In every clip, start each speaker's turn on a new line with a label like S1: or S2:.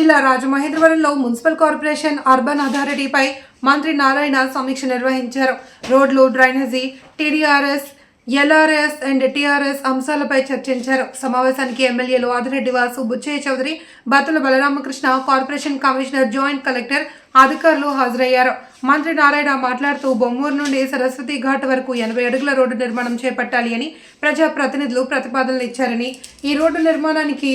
S1: జిల్లా రాజమహేంద్రవరంలో municipal corporation urban అథారిటీపై మంత్రి నారాయణ సమీక్ష నిర్వహించారు. రోడ్లు drainage TDRS LRS and TRS అంశాలపై చర్చించారు. సమావేశానికి ఎమ్మెల్యేలు Adireddy Vasu Buchaiah Chowdary Battula Balaramakrishna corporation commissioner joint collector అధికారులు హాజరయ్యారు. మంత్రి నారాయణ మాట్లాడుతూ బొమ్మూరు నుండి సరస్వతి ఘాట్ వరకు ఎనభై అడుగుల రోడ్డు నిర్మాణం చేపట్టాలి అని ప్రజాప్రతినిధులు ప్రతిపాదనలు ఇచ్చారని ఈ రోడ్డు నిర్మాణానికి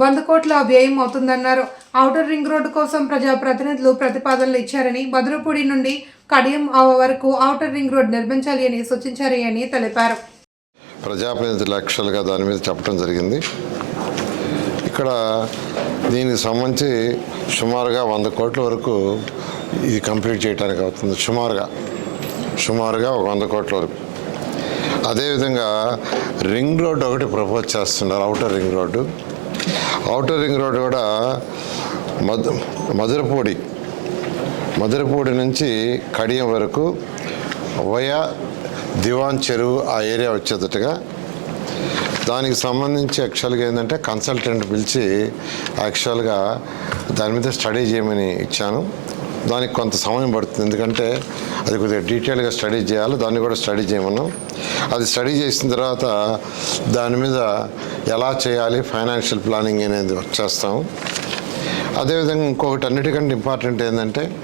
S1: వంద కోట్ల వ్యయం అవుతుందన్నారు. ఔటర్ రింగ్ రోడ్డు కోసం ప్రజా ప్రతినిధులు ప్రతిపాదనలు ఇచ్చారని బదురుపూడి నుండి కడియం ఆవ వరకు ఔటర్ రింగ్ రోడ్ నిర్మించాలి అని సూచించారు అని తెలిపారు.
S2: ప్రజాప్రతినిధులు యాక్చువల్గా దాని మీద చెప్పడం జరిగింది. ఇక్కడ దీనికి సంబంధించి సుమారుగా వంద కోట్ల వరకు ఇది కంప్లీట్ చేయడానికి అవుతుంది. సుమారుగా సుమారుగా ఒక వంద కోట్ల వరకు. అదేవిధంగా రింగ్ రోడ్ ఒకటి ప్రపోజ్ చేస్తున్నారు outer ring road. Outer ring road కూడా మధు మధురపూడి మధురపూడి నుంచి కడియం వరకు వయా దివాన్ చెరువు ఆ ఏరియా వచ్చేటట్టుగా. దానికి సంబంధించి యాక్చువల్గా ఏంటంటే కన్సల్టెంట్ పిలిచి యాక్చువల్గా దాని మీద స్టడీ చేయమని ఇచ్చాను. దానికి కొంత సమయం పడుతుంది. ఎందుకంటే అది కొద్దిగా డీటెయిల్గా స్టడీ చేయాలి. దాన్ని కూడా స్టడీ చేయమన్నాం. అది స్టడీ చేసిన తర్వాత దాని మీద ఎలా చేయాలి? ఫైనాన్షియల్ ప్లానింగ్ అనేది వర్క్ చేస్తాం. అదేవిధంగా ఇంకొకటి అన్నిటికంటే ఇంపార్టెంట్ ఏంటంటే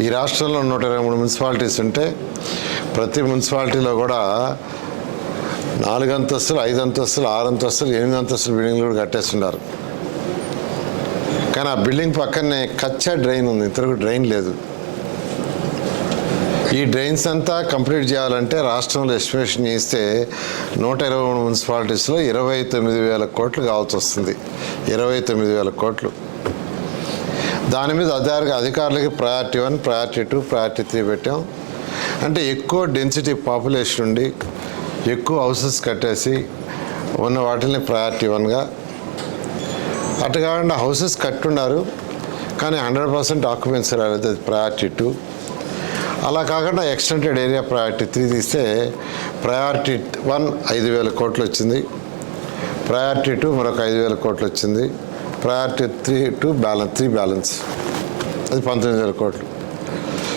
S2: ఈ రాష్ట్రంలో నూట ఇరవై మూడు మున్సిపాలిటీస్ ఉంటే ప్రతి మున్సిపాలిటీలో కూడా నాలుగు అంతస్తులు ఐదు అంతస్తులు ఆరు అంతస్తులు ఎనిమిది అంతస్తులు బిల్డింగ్లు కూడా కట్టేస్తున్నారు. కానీ ఆ బిల్డింగ్ పక్కనే కచ్చా డ్రైన్ ఉంది. ఇతరకు డ్రైన్ లేదు. ఈ డ్రైన్స్ అంతా కంప్లీట్ చేయాలంటే రాష్ట్రంలో ఎస్టిమేషన్ చేస్తే నూట ఇరవై మూడు మున్సిపాలిటీస్లో ఇరవై తొమ్మిది వేల కోట్లు కావాల్సి వస్తుంది. ఇరవై తొమ్మిది వేల కోట్లు. దాని మీద అధికారి అధికారులకి priority one priority two priority three పెట్టాం. అంటే ఎక్కువ డెన్సిటీ పాపులేషన్ ఉండి ఎక్కువ హౌసెస్ కట్టేసి ఉన్న వాటిని ప్రయారిటీ వన్గా అటు కాకుండా హౌసెస్ కట్టున్నారు కానీ హండ్రెడ్ పర్సెంట్ ఆక్యుపెన్సీ రాలేదు అది ప్రయారిటీ టూ అలా కాకుండా ఎక్స్టెంటెడ్ ఏరియా ప్రయారిటీ త్రీ తీస్తే ప్రయారిటీ వన్ ఐదు వేల కోట్లు వచ్చింది ప్రయారిటీ టూ మరొక ఐదు వేల కోట్లు వచ్చింది priority three two balance three balance అది పంతొమ్మిది వేల కోట్లు.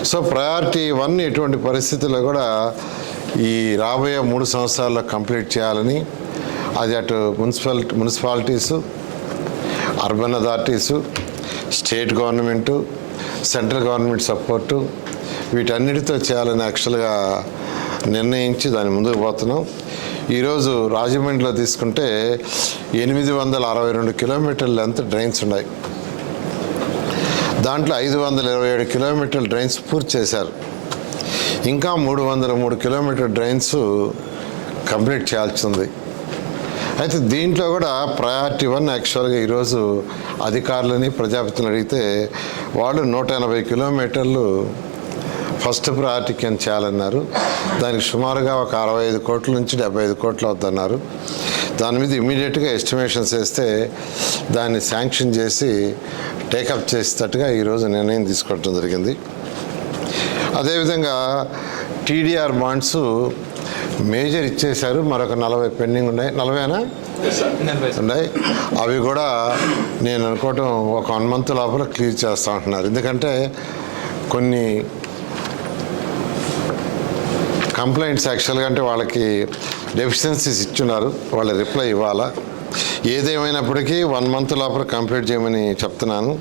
S2: సో ప్రయారిటీ వన్ ఇటువంటి పరిస్థితుల్లో కూడా ఈ రాబోయే మూడు సంవత్సరాల్లో కంప్లీట్ చేయాలని అది అటు municipal municipalities urban authorities state government central government support వీటన్నిటితో చేయాలని యాక్చువల్గా నిర్ణయించి దాని ముందుకు పోతున్నాం. ఈరోజు రాజమండ్రిలో తీసుకుంటే ఎనిమిది వందల అరవై రెండు కిలోమీటర్ల లెంత్ డ్రైన్స్ ఉన్నాయి. దాంట్లో ఐదు వందల ఇరవై ఏడు కిలోమీటర్ల డ్రైన్స్ పూర్తి చేశారు. ఇంకా మూడు వందల మూడు కిలోమీటర్ డ్రైన్స్ కంప్లీట్ చేయాల్సి ఉంది. అయితే దీంట్లో కూడా ప్రయారిటీ వన్ యాక్చువల్గా ఈరోజు అధికారులని ప్రజాపతిని అడిగితే వాళ్ళు నూట ఎనభై కిలోమీటర్లు ఫస్ట్ ప్రయారిటీ కింద చేయాలన్నారు. దానికి సుమారుగా ఒక అరవై ఐదు కోట్ల నుంచి డెబ్బై ఐదు కోట్లు అవుతున్నారు దాని మీద ఇమీడియట్గా ఎస్టిమేషన్స్ వేస్తే దాన్ని శాంక్షన్ చేసి టేకప్ చేసేటట్టుగా ఈరోజు నిర్ణయం తీసుకోవడం జరిగింది. అదేవిధంగా టీడీఆర్ బాండ్స్ మేజర్ ఇచ్చేశారు. మరొక నలభై పెండింగ్ ఉన్నాయి. నలభైనా? ఉన్నాయి. అవి కూడా నేను అనుకోవటం ఒక వన్ మంత్ లోపల క్లియర్ చేస్తా ఉంటున్నారు. ఎందుకంటే కొన్ని కంప్లైంట్స్ యాక్చువల్గా అంటే వాళ్ళకి డెఫిషియన్సీస్ ఇచ్చున్నారు. వాళ్ళ రిప్లై ఇవ్వాలా. ఏదేమైనప్పటికీ వన్ మంత్ లోపల కంప్లీట్ చేయమని చెప్తున్నాను.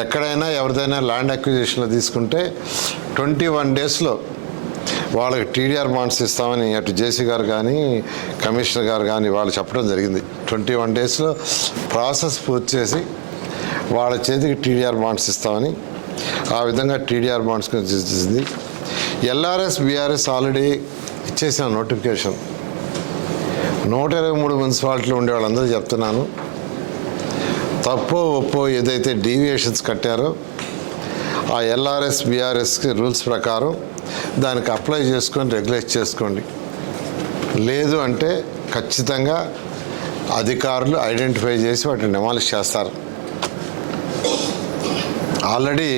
S2: ఎక్కడైనా ఎవరిదైనా ల్యాండ్ అక్విజిషన్లో తీసుకుంటే ట్వంటీ వన్ డేస్లో వాళ్ళకి టీడీఆర్ బాండ్స్ ఇస్తామని అటు జేసీ గారు కానీ కమిషనర్ గారు కానీ వాళ్ళు చెప్పడం జరిగింది. ట్వంటీ వన్ డేస్లో ప్రాసెస్ పూర్తి చేసి వాళ్ళ చేతికి టీడీఆర్ బాండ్స్ ఇస్తామని ఆ విధంగా టీడీఆర్ బాండ్స్ గురించి ఇచ్చింది ఎల్ఆర్ఎస్ బీఆర్ఎస్ ఆల్రెడీ ఇచ్చేసిన నోటిఫికేషన్. నూట ఇరవై మూడు మున్సిపాలిటీలు ఉండే వాళ్ళందరూ చెప్తున్నాను. తప్పో ఒప్పో ఏదైతే డీవియేషన్స్ కట్టారో ఆ ఎల్ఆర్ఎస్ బీఆర్ఎస్కి రూల్స్ ప్రకారం దానికి అప్లై చేసుకొని రెగ్యులేట్ చేసుకోండి. లేదు అంటే ఖచ్చితంగా అధికారులు ఐడెంటిఫై చేసి వాటిని డెమాలిష్ చేస్తారు. ఆల్రెడీ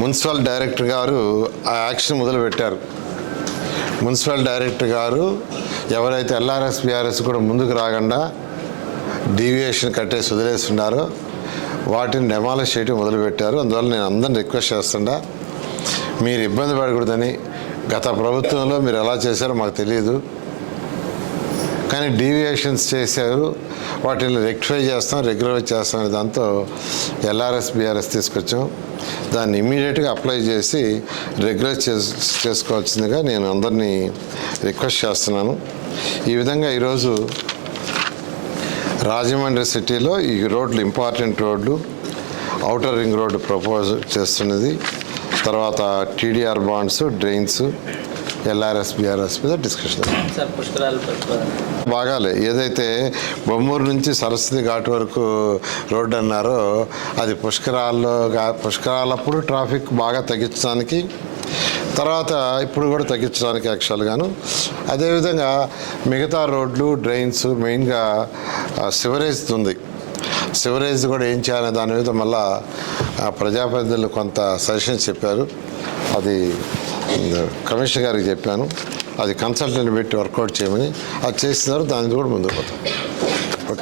S2: మున్సిపల్ డైరెక్టర్ గారు ఆ యాక్షన్ మొదలుపెట్టారు. మున్సిపల్ డైరెక్టర్ గారు ఎవరైతే ఎల్ఆర్ఎస్ బీఆర్ఎస్ కూడా ముందుకు రాకుండా డీవియేషన్ కట్టేసి వదిలేస్తున్నారు వాటిని డెమాలిష్ చేయడం మొదలుపెట్టారు. అందువల్ల నేను అందరిని రిక్వెస్ట్ చేస్తుండా మీరు ఇబ్బంది పడకూడదని గత ప్రభుత్వంలో మీరు ఎలా చేశారో మాకు తెలియదు కానీ డీవియేషన్స్ చేశారు. వాటిని రెక్టిఫై చేస్తాం రెగ్యులరైజ్ చేస్తాం అనే దాంతో ఎల్ఆర్ఎస్ బీఆర్ఎస్ తీసుకొచ్చాం. దాన్ని ఇమీడియట్గా అప్లై చేసి రెగ్యులైజ్ చేస్ చేసుకోవాల్సిందిగా నేను అందరినీ రిక్వెస్ట్ చేస్తున్నాను. ఈ విధంగా ఈరోజు రాజమండ్రి సిటీలో ఈ రోడ్లు ఇంపార్టెంట్ రోడ్లు అవుటర్ రింగ్ రోడ్డు ప్రపోజ్ చేస్తున్నది. తర్వాత TDR bonds drains LRS BRS మీద డిస్కషన్. బాగాలే. ఏదైతే బొమ్మూరు నుంచి సరస్వతి ఘాట్ వరకు రోడ్డు అన్నారో అది పుష్కరాల్లో పుష్కరాలప్పుడు ట్రాఫిక్ బాగా తగ్గించడానికి తర్వాత ఇప్పుడు కూడా తగ్గించడానికి యాక్చువల్గాను అదేవిధంగా మిగతా రోడ్లు డ్రైన్స్ మెయిన్గా సివరేజ్ ఉంది. సివరేజ్ కూడా ఏం చేయాలనే దాని మీద మళ్ళా ప్రజాప్రతినిధులు కొంత సజెషన్స్ చెప్పారు. అది కమిషనర్ గారికి చెప్పాను. అది కన్సల్టెంట్ పెట్టి వర్కౌట్ చేయమని. అది చేస్తున్నారు దానికి కూడా ముందుకు పోతాం.